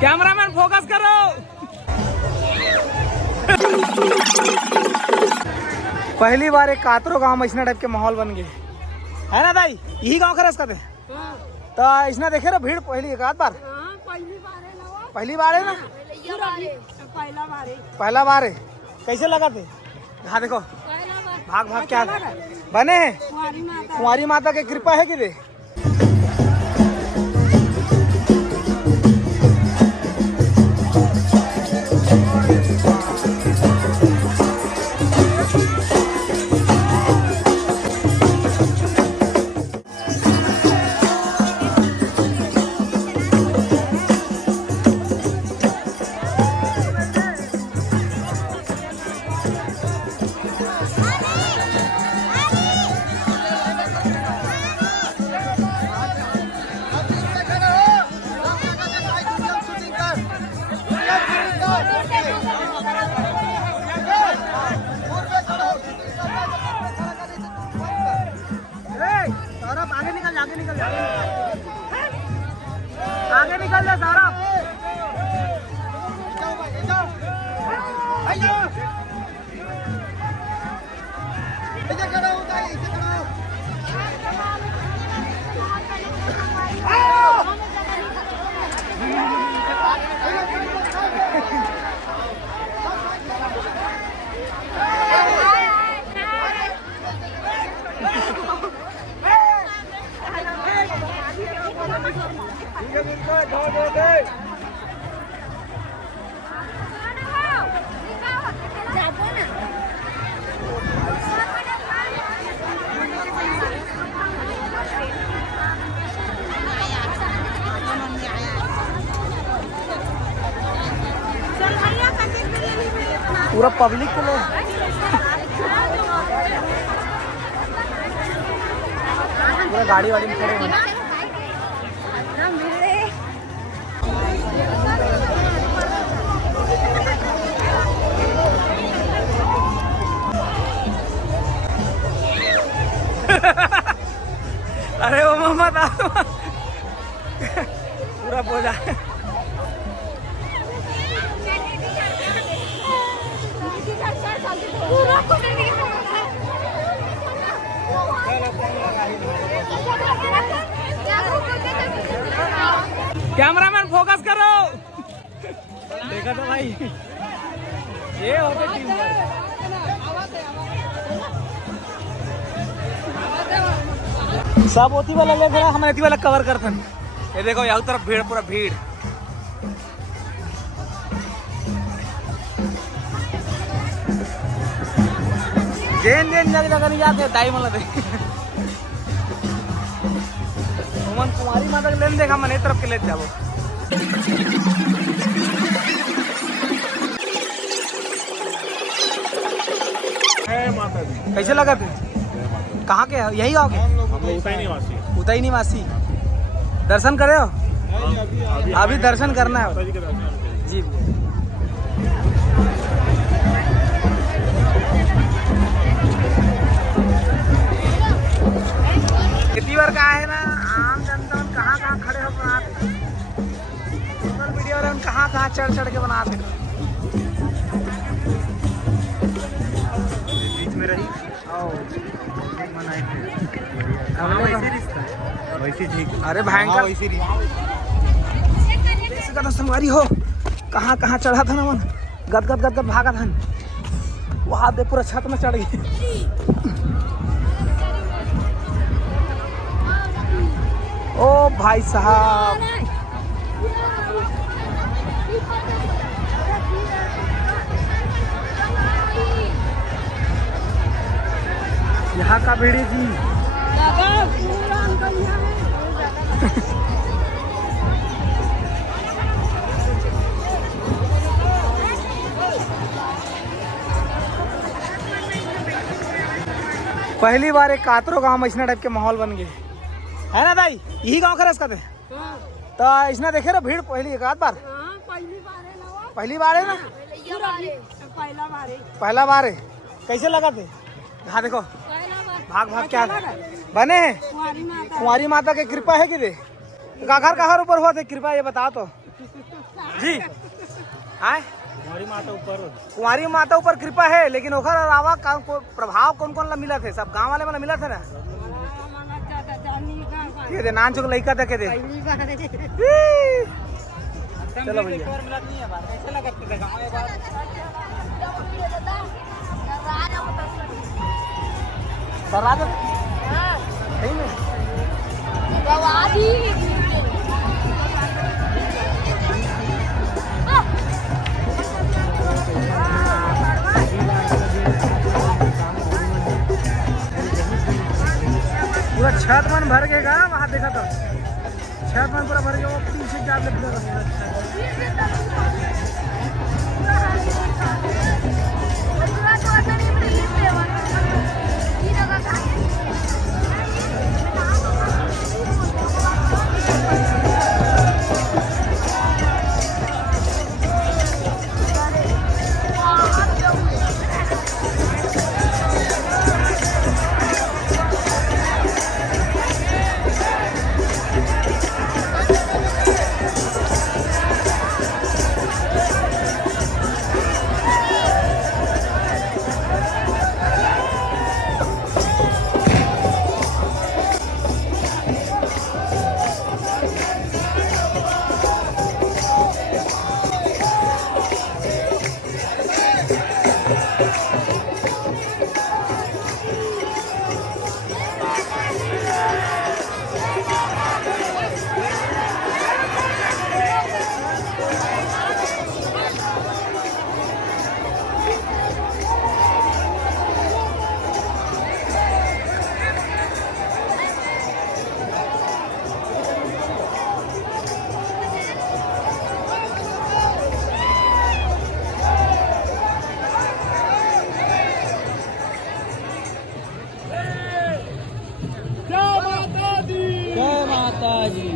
Cameraman focus करो। पहली बार एक कातरो गांव में इसना टाइप के माहौल बन गए है ना दाई। यही गांव का रास्ता थे तो इसना देखे ना भीड़ पहली एक आध बार पहली बार है ना पहला बार है। कैसे लगा थे हाँ देखो भाग भाग क्या बने हैं कुंवारी माता की कृपा है कि दे। आगे निकल जा सारा। पूरा पब्लिक को लोग पूरा गाड़ी वाड़ी में खड़े हैं। अरे वो मोहम्मद पूरा बोझा कैमरामैन फोकस करो। देखा तो भाई ये होते टीम सब होती वाला ले हम एती वाला कवर करते। ये देखो यहाँ तरफ भीड़ पूरा भीड़। जेन जेन जगह नहीं जाते दाई मला दे मन कुमारी माता के लेन देखा मन एक तरफ के ले जाओ। माता जी कैसे लगा थे कहाँ के यही गाँव के उतई निवासी दर्शन करे हो अभी दर्शन करना है जी। कितनी बार कहा है ना आम जनता कहाँ कहाँ खड़े हो बनाते सोशल मीडिया वाले कहाँ कहाँ चढ़ चढ़ के बनाते बीच में रही वैसे ठीक। अरे भयंकर वैसे का तो संगवारी हो कहाँ कहाँ चढ़ा था ना मन गद गद गद गद भागा था वहां दे पूरा छत में चढ़ गई। ओ भाई साहब यहाँ का भीड़ी जी पहली बार एक कातरो गांव में इसना टाइप के माहौल बन गए है ना दाई। यही गांव का रास्ता थे तो इसना देखे ना भीड़ पहली एक आध बार पहली बार है ना पहला बार है। कैसे लगा थे हाँ देखो भाग भाग क्या बने हैं कुंवारी माता की कृपा है कि दे। कहाँ ऊपर हुआ थे कृपा ये बता तो। जी आए कुंवारी माता ऊपर कृपा है, लेकिन ओखर अलावा प्रभाव कौन कौन ला मिला थे? सब गांव वाले वाला मिला थे ना? के दे नान चुक लइका था के दे। चलो भैया सर सही में पूरा छत मन भर गएगा वहाँ देखा तो छत मन पूरा भर गया। वो पीछे जा जय माता दी, जय माता दी।